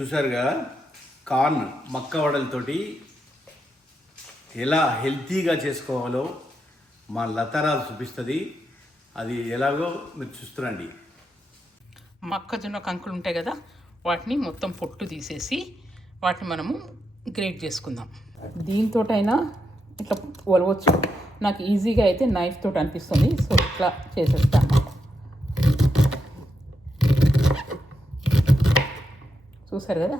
చూసారుగా కార్న్ మక్క వడలతోటి ఎలా హెల్తీగా చేసుకోవాలో మా లతారాలు చూపిస్తుంది. అది ఎలాగో మీరు చూస్తురండి. మొక్కజొన్న కంకులు ఉంటాయి కదా, వాటిని మొత్తం పొట్టు తీసేసి వాటిని మనము గ్రేట్ చేసుకుందాం. దీంతోటైనా ఇట్లా ఒలవచ్చు, నాకు ఈజీగా అయితే నైఫ్ తోటి అనిపిస్తుంది. సో ఇట్లా చేసేస్తాను. చూసారు కదా,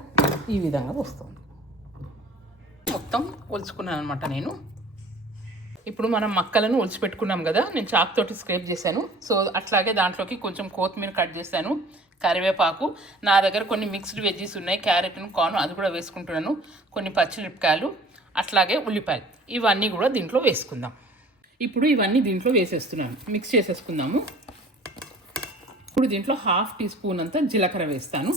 ఈ విధంగా వస్తుంది. మొత్తం ఒలుచుకున్నాను అనమాట నేను. ఇప్పుడు మనం మక్కలను ఒలిచిపెట్టుకున్నాం కదా, నేను చాక్ తోటి స్క్రేప్ చేశాను. సో అట్లాగే దాంట్లోకి కొంచెం కొత్తిమీర కట్ చేశాను, కరివేపాకు, నా దగ్గర కొన్ని మిక్స్డ్ వెజ్జీస్ ఉన్నాయి, క్యారెట్ను కార్న్ అది కూడా వేసుకుంటున్నాను, కొన్ని పచ్చిమిరపకాయలు, అట్లాగే ఉల్లిపాయలు, ఇవన్నీ కూడా దీంట్లో వేసుకుందాం. ఇప్పుడు ఇవన్నీ దీంట్లో వేసేస్తున్నాను, మిక్స్ చేసేసుకుందాము. ఇప్పుడు దీంట్లో 1/2 టీ స్పూన్ అంతా జీలకర్ర వేస్తాను,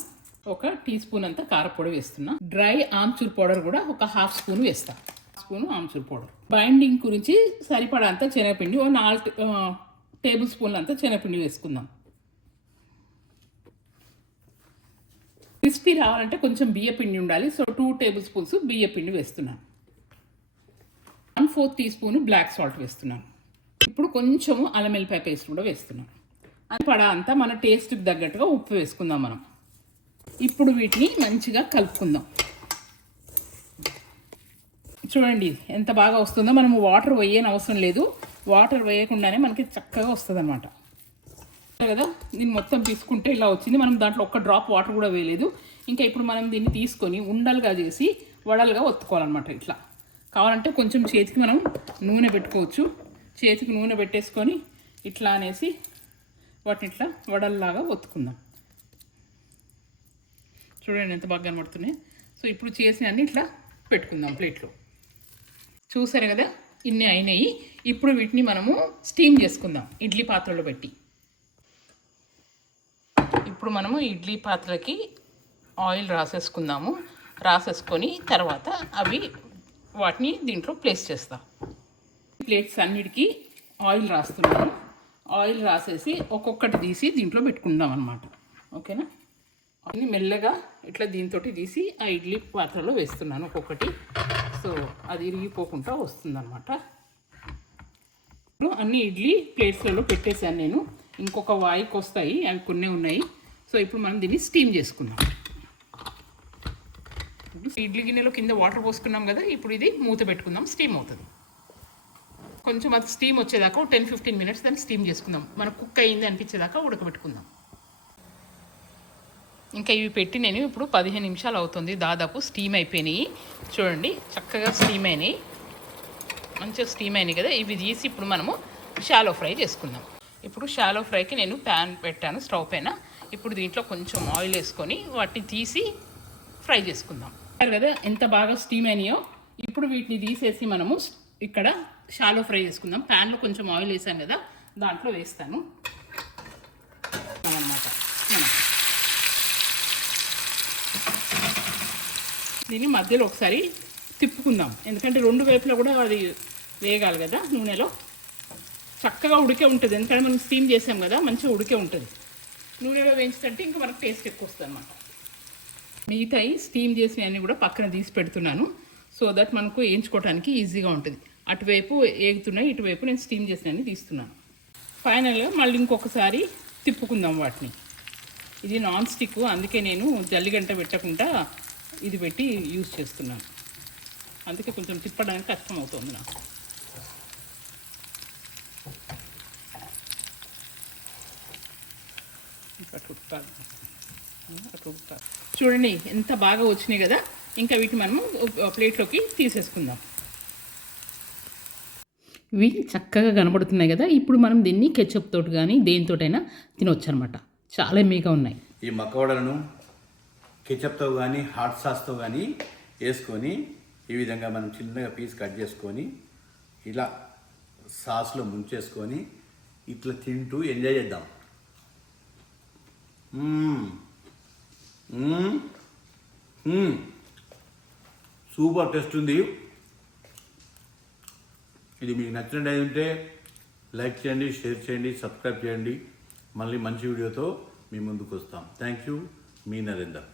1 టీ స్పూన్ అంతా కారపొడి వేస్తున్నా, డ్రై ఆమ్చూర్ పౌడర్ కూడా 1/2 స్పూన్ వేస్తాను, స్పూన్ ఆమ్చూర్ పౌడర్. బైండింగ్ గురించి సరిపడా అంతా శనగపిండి, 4 టేబుల్ స్పూన్లు అంతా శనగపిండి వేసుకుందాం. క్రిస్పీ రావాలంటే కొంచెం బియ్యపిండి ఉండాలి. సో 2 టేబుల్ స్పూన్స్ బియ్యపిండి వేస్తున్నాను. 1/4 టీ స్పూన్ బ్లాక్ సాల్ట్ వేస్తున్నాను. ఇప్పుడు కొంచెం అల్లం వెల్లిపాయ పేస్ట్ కూడా వేస్తున్నాను. అది పడా అంతా మన టేస్ట్కి తగ్గట్టుగా ఉప్పు వేసుకుందాం మనం. ఇప్పుడు వీటిని మంచిగా కలుపుకుందాం. చూడండి ఎంత బాగా వస్తుందో. మనము వాటర్ వేయని అవసరం లేదు, వాటర్ వేయకుండానే మనకి చక్కగా వస్తుంది అనమాట కదా. దీన్ని మొత్తం తీసుకుంటే ఇలా వచ్చింది. మనం దాంట్లో 1 డ్రాప్ వాటర్ కూడా వేయలేదు. ఇంకా ఇప్పుడు మనం దీన్ని తీసుకొని ఉండలుగా చేసి వడలుగా ఒత్తుకోవాలన్నమాట. ఇట్లా కావాలంటే కొంచెం చేతికి మనం నూనె పెట్టుకోవచ్చు. చేతికి నూనె పెట్టేసుకొని ఇట్లా అనేసి వాటిని ఇట్లా వడల్లాగా ఒత్తుకుందాం. చూడండి ఎంత బాగా కనబడుతున్నాయి. సో ఇప్పుడు చేసిన అన్ని ఇట్లా పెట్టుకుందాం ప్లేట్లో. చూసారు కదా, ఇన్ని అయినాయి. ఇప్పుడు వీటిని మనము స్టీమ్ చేసుకుందాం ఇడ్లీ పాత్రలో పెట్టి. ఇప్పుడు మనము ఇడ్లీ పాత్రకి ఆయిల్ రాసేసుకుందాము. రాసేసుకొని తర్వాత వాటిని దీంట్లో ప్లేస్ చేస్తాం. ప్లేట్స్ అన్నిటికీ ఆయిల్ రాస్తున్నాను. ఆయిల్ రాసేసి ఒక్కొక్కటి తీసి దీంట్లో పెట్టుకుందాం అన్నమాట. ఓకేనా, అన్నీ మెల్లగా ఇట్లా దీంతో తీసి ఆ ఇడ్లీ పాత్రలో వేస్తున్నాను ఒక్కొక్కటి. సో అది ఇరిగిపోకుండా వస్తుందన్నమాట. అన్ని ఇడ్లీ ప్లేట్స్లలో పెట్టేశాను నేను. ఇంకొక వాయికి వస్తాయి, అవి కొన్ని ఉన్నాయి. సో ఇప్పుడు మనం దీన్ని స్టీమ్ చేసుకుందాం. ఇడ్లీ గిన్నెలో కింద వాటర్ పోసుకున్నాం కదా, ఇప్పుడు ఇది మూత పెట్టుకుందాం, స్టీమ్ అవుతుంది. కొంచెం అది స్టీమ్ వచ్చేదాకా 10-15 మినిట్స్ దాన్ని స్టీమ్ చేసుకుందాం. మనకు కుక్ అయ్యింది అనిపించేదాకా ఉడకబెట్టుకుందాం. ఇంకా ఇవి పెట్టి నేను ఇప్పుడు 15 నిమిషాలు అవుతుంది దాదాపు. స్టీమ్ అయిపోయినాయి చూడండి, చక్కగా స్టీమ్ అయినాయి, మంచిగా స్టీమ్ అయినాయి కదా. ఇవి తీసి ఇప్పుడు మనము షాలో ఫ్రై చేసుకుందాం. ఇప్పుడు షాలో ఫ్రైకి నేను ప్యాన్ పెట్టాను స్టవ్ పైన. ఇప్పుడు దీంట్లో కొంచెం ఆయిల్ వేసుకొని వాటిని తీసి ఫ్రై చేసుకుందాం కదా. ఎంత బాగా స్టీమ్ అయినాయో. ఇప్పుడు వీటిని తీసేసి మనము ఇక్కడ షాలో ఫ్రై చేసుకుందాం. ప్యాన్లో కొంచెం ఆయిల్ వేసాను కదా, దాంట్లో వేస్తాను అన్నమాట. దీన్ని మధ్యలో ఒకసారి తిప్పుకుందాం, ఎందుకంటే 2 వైపులా కూడా అది వేగాలి కదా నూనెలో. చక్కగా ఉడికే ఉంటుంది, ఎందుకంటే మనం స్టీమ్ చేసాం కదా, మంచిగా ఉడికే ఉంటుంది. నూనెలో వేయించుకుంటే ఇంకా మనకు టేస్ట్ ఎక్కువ వస్తుంది అన్నమాట. మిగతాయి స్టీమ్ చేసినవన్నీ కూడా పక్కన తీసి పెడుతున్నాను, సో దట్ మనకు వేయించుకోవడానికి ఈజీగా ఉంటుంది. అటువైపు వేగుతున్నాయి, ఇటువైపు నేను స్టీమ్ చేసినవన్నీ తీస్తున్నాను. ఫైనల్గా మళ్ళీ ఇంకొకసారి తిప్పుకుందాం వాటిని. ఇది నాన్ స్టిక్, అందుకే నేను జల్లిగంట పెట్టకుండా ఇది పెట్టి యూజ్ చేస్తున్నాను. అందుకే కొంచెం తిప్పడానికి కష్టం అవుతుంది నాకు. చూడండి ఎంత బాగా వచ్చినాయి కదా. ఇంకా వీటిని మనము ప్లేట్లోకి తీసేసుకుందాం. ఇవి చక్కగా కనబడుతున్నాయి కదా. ఇప్పుడు మనం దీన్ని కెచప్ తోటి కానీ దేనితోటైనా తినొచ్చు అనమాట. చాలా ఎమ్మీగా ఉన్నాయి. ఈ మక్కవడలను కెచప్తో కానీ హాట్ సాస్తో కానీ వేసుకొని ఈ విధంగా మనం చిన్నగా పీస్ కట్ చేసుకొని ఇలా సాస్లో ముంచేసుకొని ఇట్లా తింటూ ఎంజాయ్ చేద్దాం. సూపర్ టేస్ట్ ఉంది. ఇది మీకు నచ్చినట్టయితే లైక్ చేయండి, షేర్ చేయండి, సబ్స్క్రైబ్ చేయండి. మళ్ళీ మంచి వీడియోతో మీ ముందుకు వస్తాం. Thank you, me Narender.